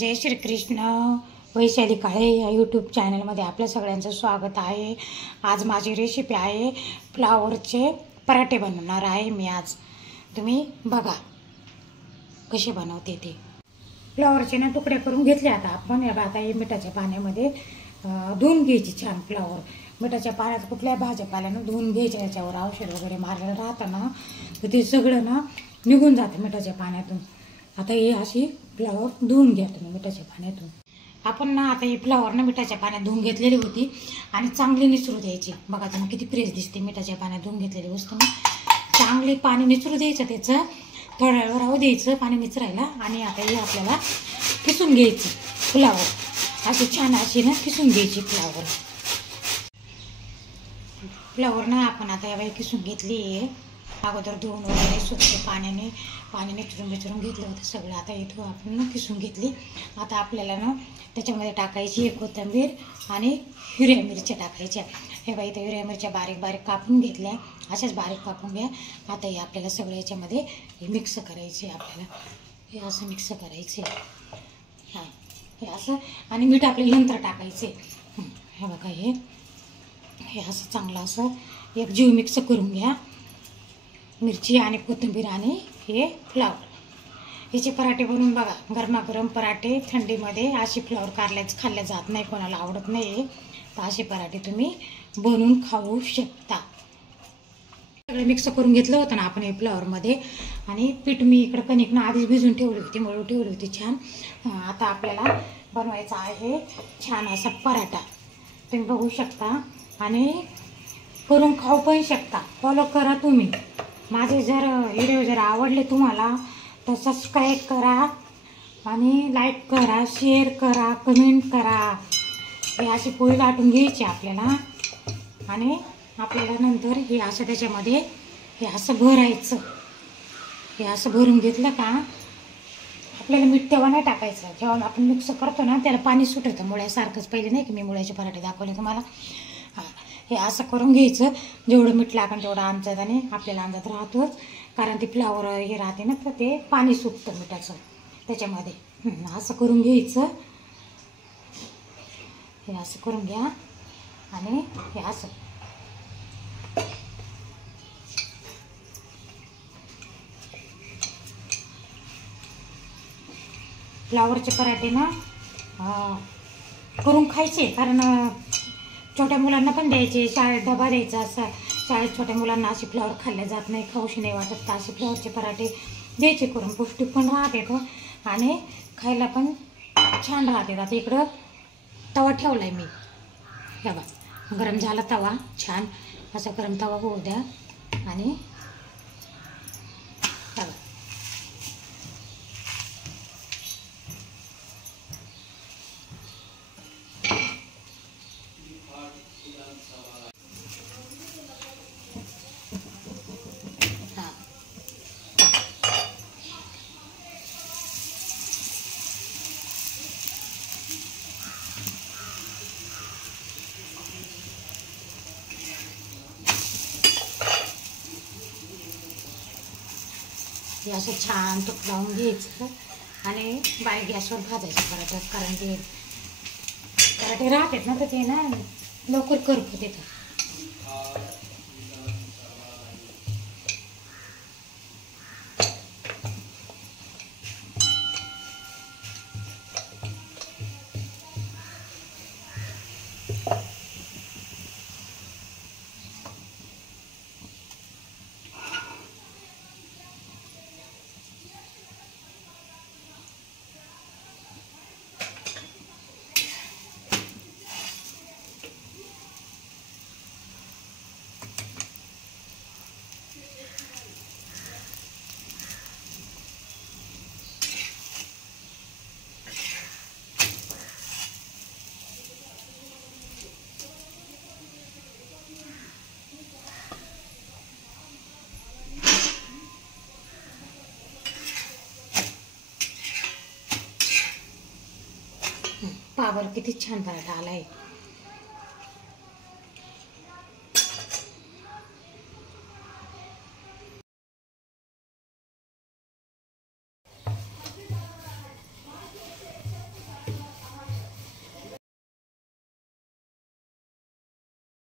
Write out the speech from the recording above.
जय श्री कृष्ण. वैशाली काळे या यूट्यूब चॅनलमध्ये आपल्या सगळ्यांचं स्वागत आहे. आज माझी रेसिपी आहे फ्लावरचे पराठे बनवणार आहे मी आज. तुम्ही बघा कसे बनवते ते. फ्लावरचे ना तुकडे करून घेतले. आता आपण आता हे मिठाच्या पाण्यामध्ये धुवून घ्यायची छान. फ्लावर मिठाच्या पाण्यात कुठल्या भाजीपाल्यानं धुवून घ्यायचे. याच्यावर औषध वगैरे मारलेलं राहतं ना, तर ते सगळं ना निघून जातं मिठाच्या पाण्यातून. आता हे अशी फ्लावर धुवून घ्या तुम्ही मिठाच्या पाण्यातून. आपण ना आता ही फ्लावर ना मिठाच्या पाण्यात धुवून घेतलेली होती आणि चांगली निचरू द्यायची. बघा तुम्ही किती फ्रेश दिसते. मिठाच्या पाण्यात धुवून घेतलेली वस्तू ना चांगली पाणी निचरू द्यायचं. त्याचं थोड्या वेळ राहू द्यायचं पाणी निचरायला. आणि आता हे आपल्याला किसून घ्यायची फ्लावर. अशी छान अशी ना किसून घ्यायची फ्लावर ना आपण आता यावेळी किसून घेतली आहे. अगोदर धुवून वगैरे स्वच्छ पाणी निचरून घेतलं होतं सगळं. आता इथं आपण ना किसून घेतली. आता आपल्याला ना त्याच्यामध्ये टाकायची एक कोथिंबीर आणि हिरव्या मिरच्या टाकायच्या. हे बाई इथं हिरव्या मिरच्या बारीक बारीक कापून घेतल्या. अशाच बारीक कापून घ्या. आता हे आपल्याला सगळं याच्यामध्ये हे मिक्स करायचे. आपल्याला हे असं मिक्स करायचे. हां हे असं. आणि मीठ आपल्याला नंतर टाकायचे. हे बघा हे असं चांगलं असं एक जीव मिक्स करून घ्या. मिरची आणि कोथिंबीर आणि हे फ्लावर. याचे पराठे बनवून बघा. गरमागरम पराठे थंडीमध्ये. अशी फ्लावर खाल्ल्या जात नाही, कोणाला आवडत नाही. तर असे पराठे तुम्ही बनवून खाऊ शकता. सगळं मिक्स करून घेतलं होतं ना आपण हे फ्लावरमध्ये. आणि पीठ मी इकडं कणिक आधीच भिजून ठेवली होती, मळून ठेवली होती छान. आता आपल्याला बनवायचा आहे छान असा पराठा. तुम्ही बघू शकता आणि करून खाऊ पण शकता. फॉलो करा तुम्ही. माझे व्हिडिओ जर आवडले तुम्हाला तर सबस्क्राईब करा आणि लाईक करा, शेअर करा, कमेंट करा. हे अशी पोळी लाटून घ्यायची आपल्याला. आणि आपल्याला नंतर हे असं त्याच्यामध्ये हे असं भरायचं. हे असं भरून घेतलं का आपल्याला मीठ तेव्हा नाही टाकायचं. जेव्हा आपण मिक्स करतो ना त्याला पाणी सुटतं मुळ्यासारखंच. पहिले नाही की मी मुळ्याचे पराठे दाखवले तुम्हाला. हे असं करून घ्यायचं. जेवढं मीठ लागेल तेवढं अंदाजाने आपल्याला अंदाज राहतोच. कारण ते फ्लावर हे राहते ना तर ते पाणी सुटतं मिठाचं त्याच्यामध्ये. असं करून घ्यायचं. हे असं करून घ्या. आणि हे असं फ्लावरचे पराठे ना करून खायचे. कारण छोट्या मुलांना पण द्यायचे. शाळेत डबा द्यायचा असा. शाळेत छोट्या मुलांना अशी फ्लावर खाल्ल्या जात नाही, खाऊशी नाही वाटत. तर असे फ्लावरचे पराठे द्यायचे करून. पौष्टिक पण राहते आणि खायला पण छान राहते. आता इकडं तवा ठेवला आहे मी. बघा गरम झाला तवा छान. असा गरम तवा होऊ द्या. आणि बघा हे असं छान तूप लावून घ्यायचं आणि बारीक गॅसवर भाजायचं पराठा. कारण ते पराठे राहतात ना तर ते ना लवकर करपत येतं. पावर किती छान पराठा आलाय.